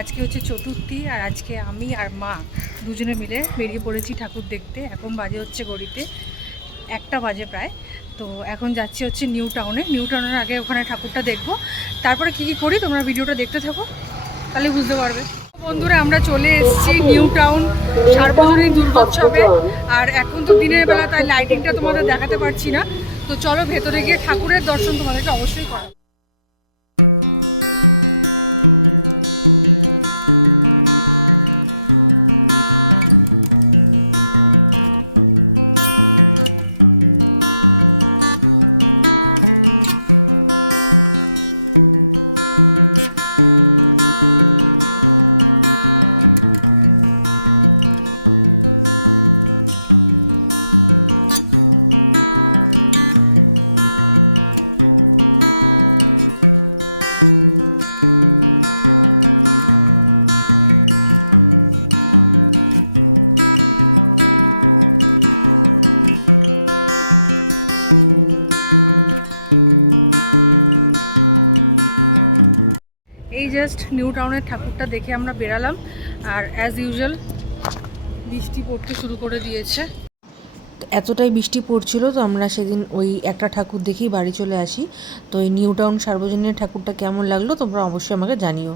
আজকে হচ্ছে চতুর্থী আর আজকে আমি আর মা দুজনে মিলে বেরিয়ে পড়েছি ঠাকুর দেখতে। এখন বাজে হচ্ছে গড়িতে একটা বাজে প্রায়। তো এখন যাচ্ছি হচ্ছে নিউ টাউনে। নিউ টাউনের আগে ওখানে ঠাকুরটা দেখব। তারপরে কী কী করি তোমরা ভিডিওটা দেখতে থাকো, তাহলে বুঝতে পারবে। বন্ধুরা, আমরা চলে এসেছি নিউ টাউন সার্বজনীন দুর্গোৎসবে। আর এখন তো দিনের বেলা, তাই লাইটিংটা তোমাদের দেখাতে পারছি না। তো চলো ভেতরে গিয়ে ঠাকুরের দর্শন তোমাদেরকে অবশ্যই করা জাস্ট নিউ টাউনের ঠাকুরটা দেখে আমরা বেরালাম। আর অ্যাজ ইউজুয়াল বৃষ্টি পড়তে শুরু করে দিয়েছে। এতটাই বৃষ্টি পড়ছিল তো আমরা সেদিন ওই একটা ঠাকুর দেখেই বাড়ি চলে আসি। তো এই নিউ টাউন সার্বজনীন ঠাকুরটা কেমন লাগল তোমরা অবশ্যই আমাকে জানিও।